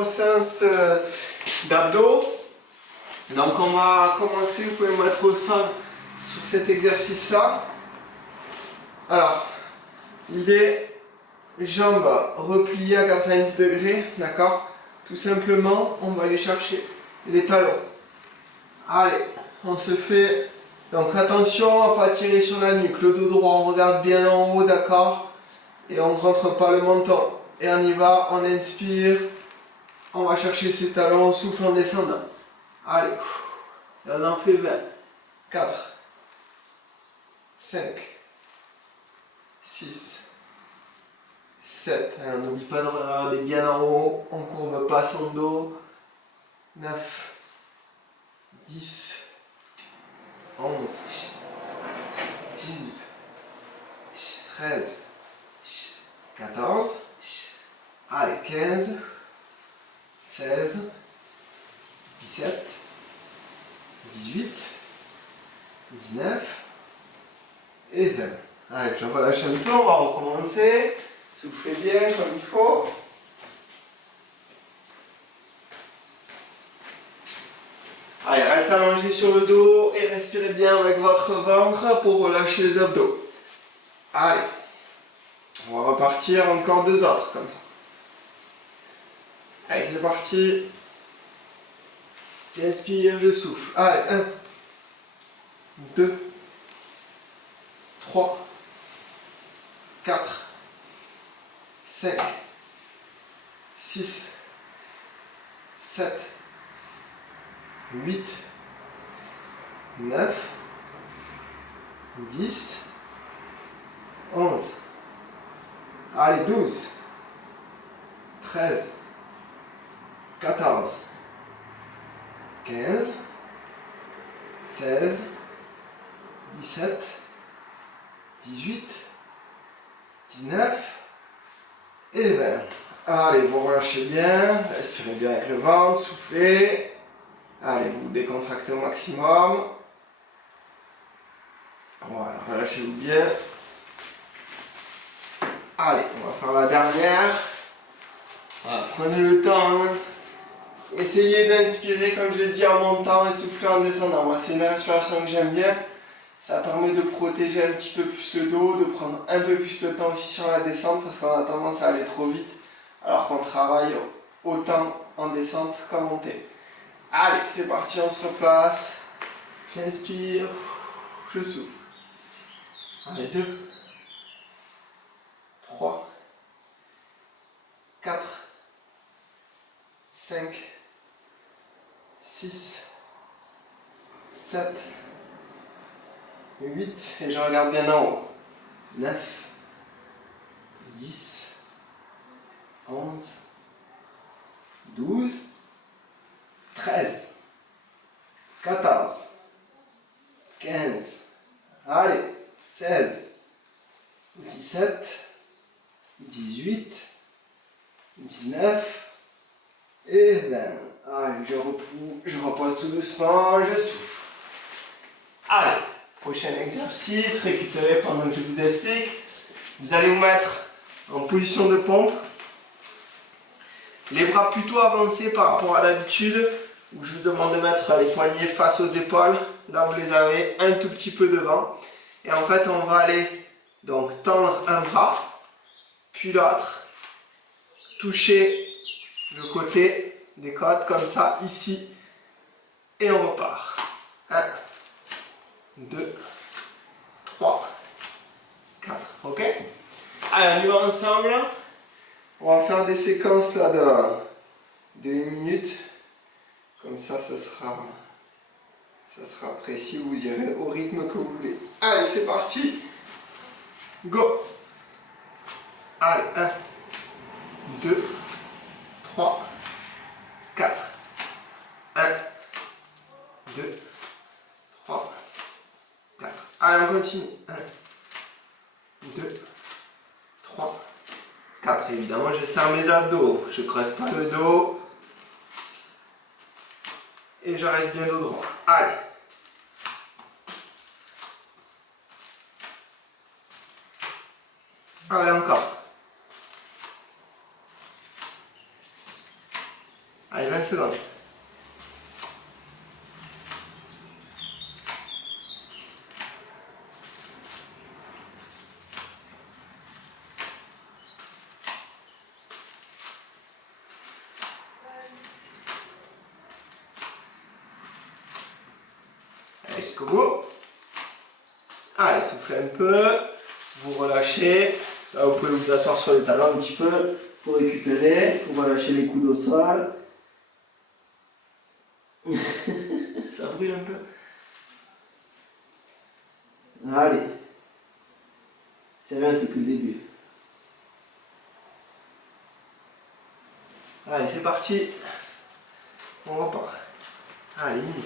nos séances d'abdos. Donc on va commencer, vous pouvez me mettre au sol sur cet exercice-là. Alors, l'idée, jambes repliées à 90 degrés, d'accord? Tout simplement, on va aller chercher les talons. Allez, on se fait... Donc attention à ne pas tirer sur la nuque, le dos droit, on regarde bien en haut, d'accord? Et on ne rentre pas le menton. Et on y va, on inspire, on va chercher ses talons, on souffle en descendant. Allez, et on en fait 20. 4, 5, 6, 7. Allez, on n'oublie pas de regarder bien en haut, on ne courbe pas son dos. 9, 10, 11, 12, 13, 14, allez, 15, 16, 17, 18, 19 et 20. Allez, je relâche un peu, on va recommencer. Soufflez bien comme il faut. Allez, restez allongé sur le dos et respirez bien avec votre ventre pour relâcher les abdos. Allez, on va repartir encore 2 autres comme ça. Allez, c'est parti. J'inspire, je souffle. Allez, 1, 2, 3, 4, 5, 6, 7, 8, 9, 10, 11, allez, 12, 13, 14, 15, 16, 17, 18, 19 et 20. Allez, vous relâchez bien, respirez bien avec le ventre, soufflez. Allez, vous décontractez au maximum. Voilà, relâchez-vous bien. Allez, on va faire la dernière. Voilà, prenez le temps. Essayez d'inspirer, comme je l'ai dit, en montant et souffler en descendant. Moi, c'est une respiration que j'aime bien. Ça permet de protéger un petit peu plus le dos, de prendre un peu plus le temps aussi sur la descente parce qu'on a tendance à aller trop vite alors qu'on travaille autant en descente qu'en montée. Allez, c'est parti, on se replace. J'inspire, je souffle. Allez, 2, 3, 4, 5, 6, 7, 8, et je regarde bien en haut. 9, 10, 11, 12, 13, 14, 15, allez, 16, 17, 18, 19 et 20. Allez, je repose tout doucement, je souffle. Allez, prochain exercice, récupérez pendant que je vous explique. Vous allez vous mettre en position de pompe. Les bras plutôt avancés par rapport à d'habitude, où je vous demande de mettre les poignets face aux épaules. Là, vous les avez un tout petit peu devant. Et en fait, on va aller donc tendre un bras, puis l'autre, toucher le côté des côtes comme ça, ici, et on repart. 1, 2, 3, 4, ok? Allez, on y va ensemble. On va faire des séquences là de 1 minute. Comme ça, ça sera précis, vous irez au rythme que vous voulez. Allez, c'est parti. Go. Allez, 1, 2, 3, 4. 1, 2, 3, 4. Allez, on continue. 1, 2, 3, 4. Évidemment, je serre mes abdos. Je ne creuse pas le dos. Et je reste bien dos droit. Allez. Allez, encore. Allez, 20 secondes. Allez, jusqu'au bout. Allez, soufflez un peu. Vous relâchez. Là, vous pouvez vous asseoir sur les talons un petit peu pour récupérer. Vous relâchez les coudes au sol. Ça brûle un peu. Allez. C'est rien, c'est que le début. Allez, c'est parti. On repart. Allez, minute.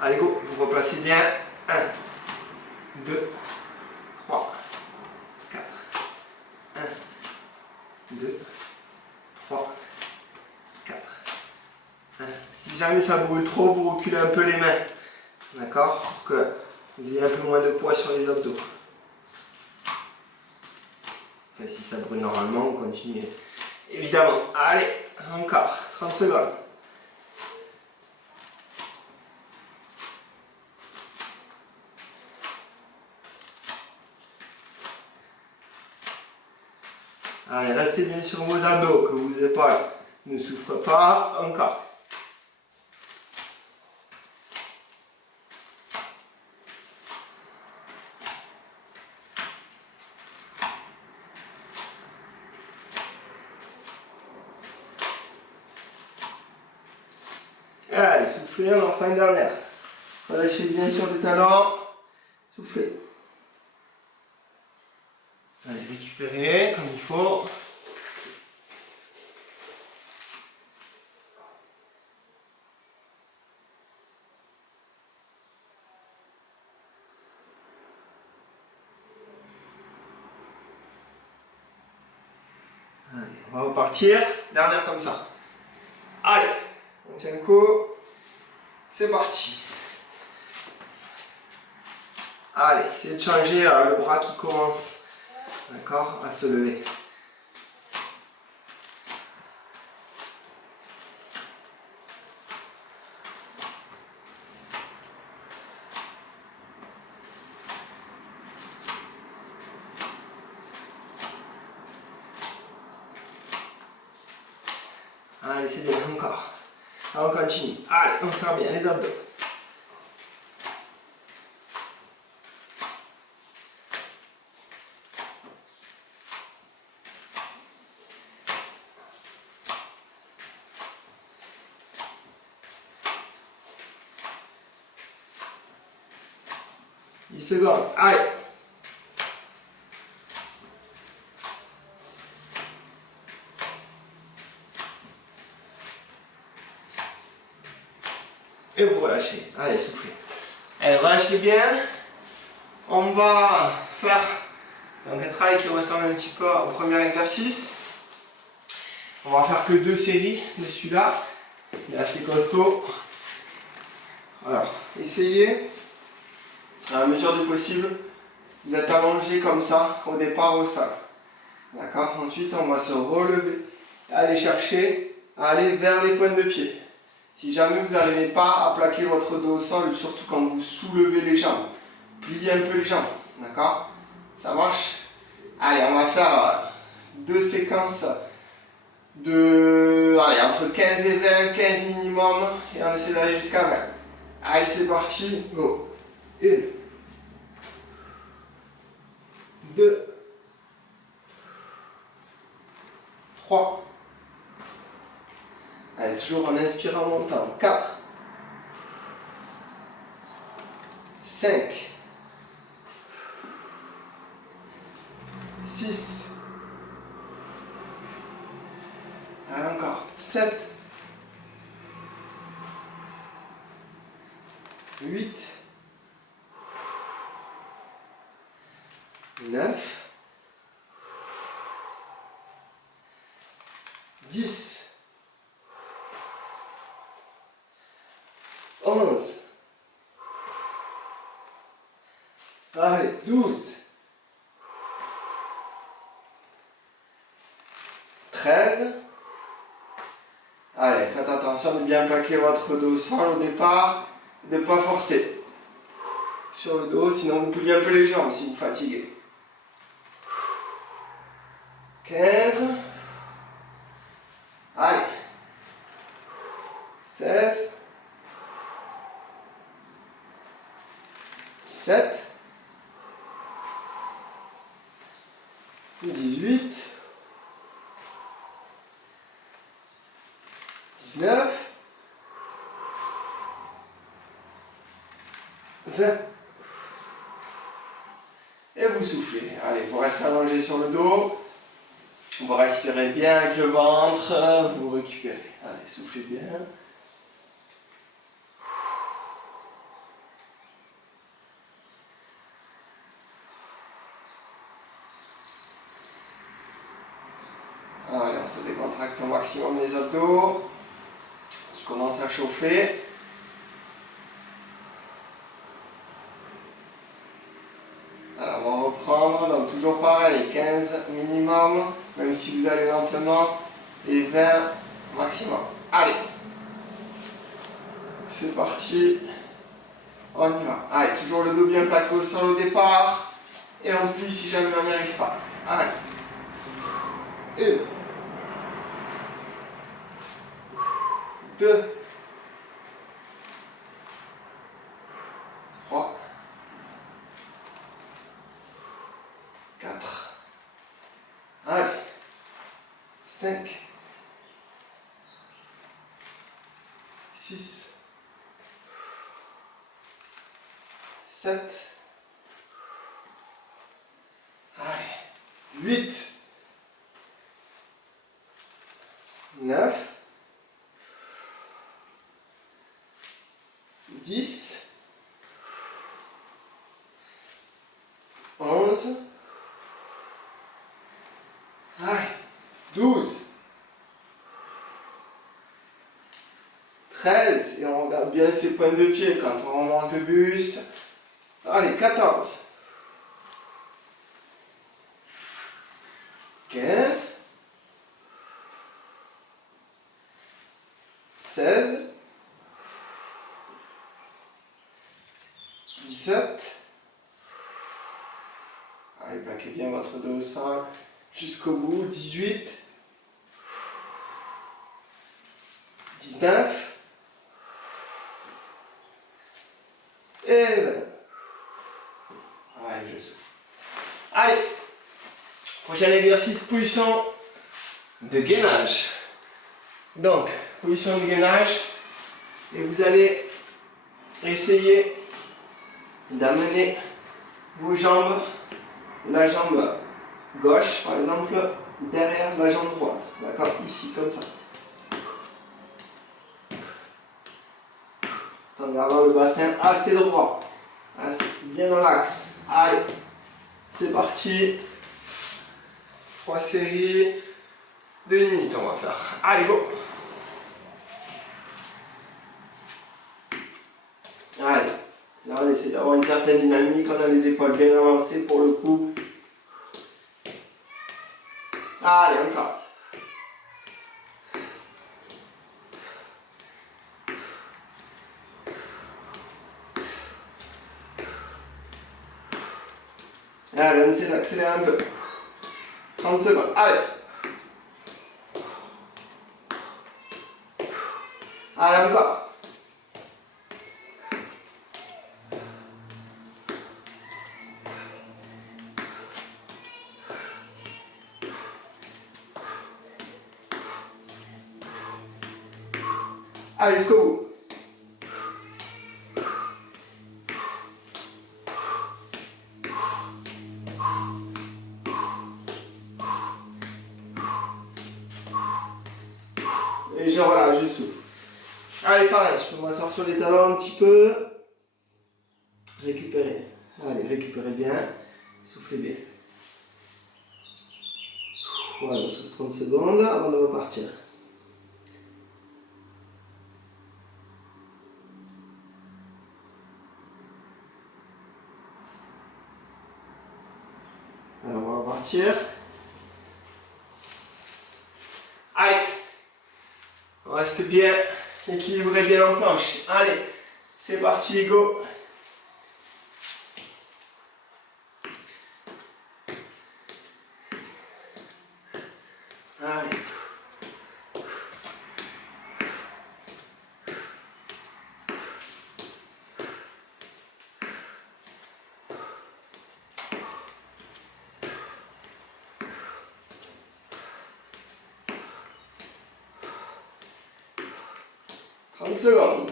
Allez, go. Vous replacez bien. 1, 2, 3, 4. 1, 2, 3, 4. 1. Si jamais ça brûle trop, vous reculez un peu les mains. D'accord? Pour que vous ayez un peu moins de poids sur les abdos. Enfin, si ça brûle normalement, vous continuez. Évidemment. Allez, encore. 30 secondes. Allez, restez bien sur vos abdos, que vos épaules ne souffrent pas. Encore. Allez, soufflez, on en fera une dernière. Relâchez bien sur les talons. Soufflez. Allez, récupérez comme il faut. Allez, on va repartir. Dernière comme ça. Allez, on tient le coup. C'est parti. Allez, essayez de changer le bras qui commence, d'accord, à se lever. Allez, c'est bien, encore. On continue. Allez, on serre bien les abdos. Secondes. Allez. Et vous relâchez. Allez, soufflez. Allez, relâchez bien. On va faire donc un travail qui ressemble un petit peu au premier exercice. On va faire que 2 séries de celui-là. Il est assez costaud. Alors, essayez, à la mesure du possible, vous êtes allongé comme ça au départ au sol. D'accord? Ensuite, on va se relever, aller chercher, aller vers les pointes de pied. Si jamais vous n'arrivez pas à plaquer votre dos au sol, surtout quand vous soulevez les jambes, pliez un peu les jambes. D'accord? Ça marche? Allez, on va faire 2 séquences de entre 15 et 20, 15 minimum, et on essaie d'aller jusqu'à 20. Allez, c'est parti, go. 1, 2, 3. Allez, toujours en inspirant en montant. 4, 5, 6. Allez, encore. 7, 8, 9, 10, 11, allez, 12, 13. Allez, faites attention de bien plaquer votre dos au sol au départ, de ne pas forcer sur le dos, sinon vous pliez un peu les jambes si vous fatiguez. 15. Allez. 16. 17. 18. 19. 20. Et vous soufflez. Allez, vous restez allongé sur le dos. Vous respirez bien avec le ventre. Vous récupérez. Allez, soufflez bien. Allez, on se décontracte au maximum les abdos qui commencent à chauffer. Alors, on va reprendre. Donc, toujours pareil, 15 minimum, même si vous allez lentement, et 20 maximum. Allez, c'est parti. On y va. Allez, toujours le dos bien plaqué au sol au départ. Et on plie si jamais on n'y arrive pas. Allez. 1. 2. 3. 4. Allez. 5. 6. 7. Allez. 8. 9. 10. 11. Allez. 12. 13. Et on regarde bien ses pointes de pied quand on remonte le buste. Allez, 14. 15. 16. 17. Allez, plaquez bien votre dos au sol jusqu'au bout. 18. 19. Et 20. Allez, je souffle. Allez, prochain exercice, position de gainage. Donc, position de gainage. Et vous allez essayer d'amener vos jambes, la jambe gauche par exemple, derrière la jambe droite. D'accord? Ici, comme ça. En gardant le bassin assez droit, bien dans l'axe. Allez, c'est parti. 3 séries, 2 minutes on va faire. Allez, go. Allez, là on essaie d'avoir une certaine dynamique, on a les épaules bien avancées pour le coup. Allez, encore. Allez, on essaie d'accélérer un peu. 30 secondes, allez. Allez, encore. Allez, jusqu'au bout. Et je relâche, je souffle. Allez, pareil, je peux m'asseoir sur les talons un petit peu. Récupérez. Allez, récupérez bien. Soufflez bien. Voilà, on souffle 30 secondes avant de repartir. Alors, on va repartir. On reste bien équilibré, bien en planche. Allez, c'est parti, go. Allez. 30 secondes.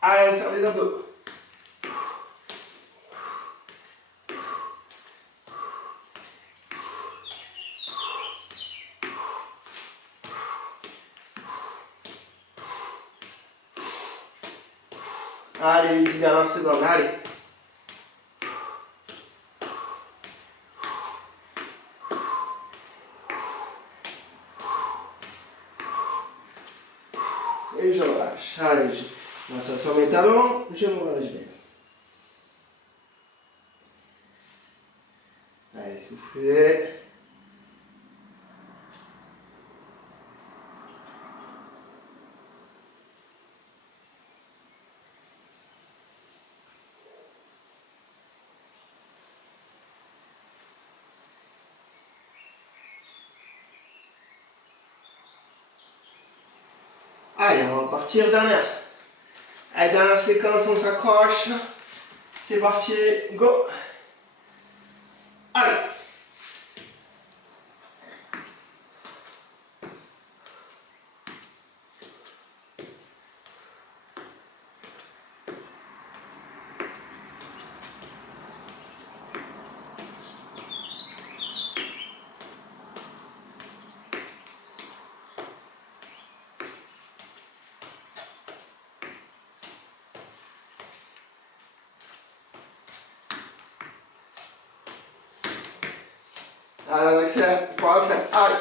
Allez, on serre les abdos. Allez, les 10 dernières secondes, allez. Et je relâche. Allez, je m'assois sur mes talons, je me relâche bien. Allez, soufflez. Allez, on va partir, dernière. Allez, dernière séquence, on s'accroche. C'est parti, go. Allez. Allez, on accélère pour la fin. Allez.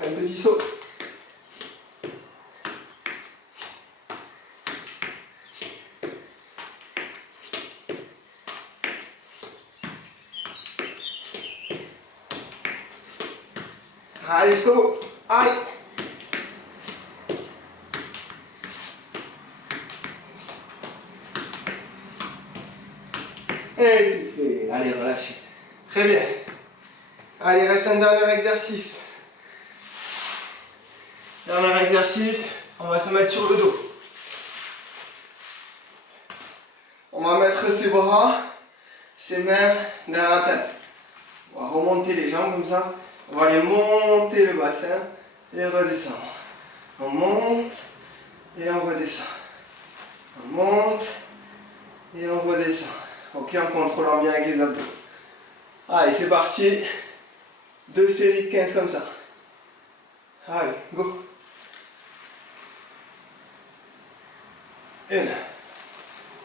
Un petit saut. Allez, jusqu'au bout. Allez. Et soufflez. Allez, relâchez. Très bien. Allez, il reste un dernier exercice. Dernier exercice, on va se mettre sur le dos. On va mettre ses bras, ses mains derrière la tête. On va remonter les jambes comme ça. On va aller monter le bassin et redescendre. On monte et on redescend. On monte et on redescend. Ok, en contrôlant bien avec les abdos. Allez, c'est parti. 2 séries de 15 comme ça. Allez, go. 1.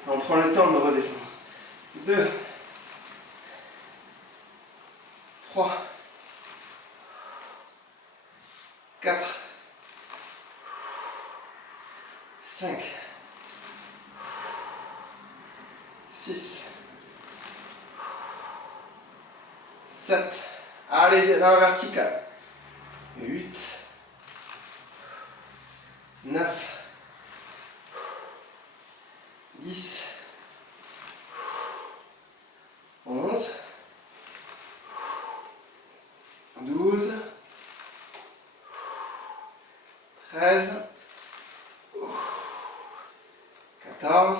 On prend le temps de redescendre. 2. 3. 4. 5. 6. 7. Allez, dans la verticale. 8. 9. 10. 11. 12. 13. 14.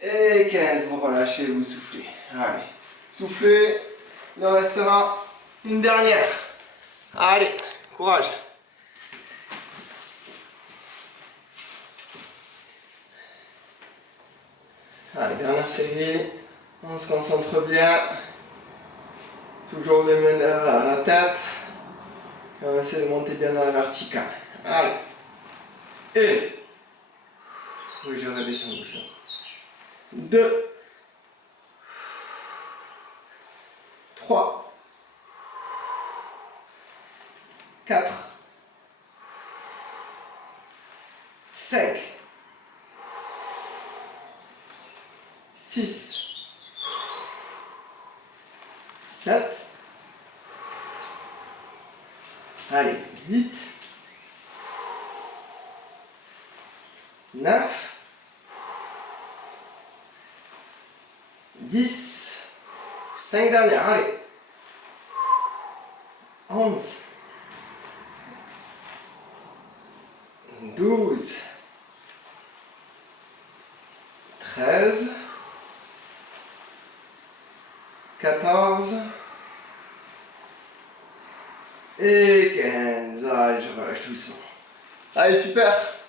Et 15. Vous relâchez, vous soufflez. Allez, soufflez. Il en restera une dernière. Allez, courage. Allez, dernière série. On se concentre bien. Toujours les mains derrière la tête. Et on essaie de monter bien dans la verticale. Allez. Et. Oui, je redescends doucement. 2. 3. 4. 5. 6. 7. Allez, 8. 9. 10. 5 dernières, allez. 11. 12. 13. 14. Et 15. Allez, je relâche tout doucement. Allez, super.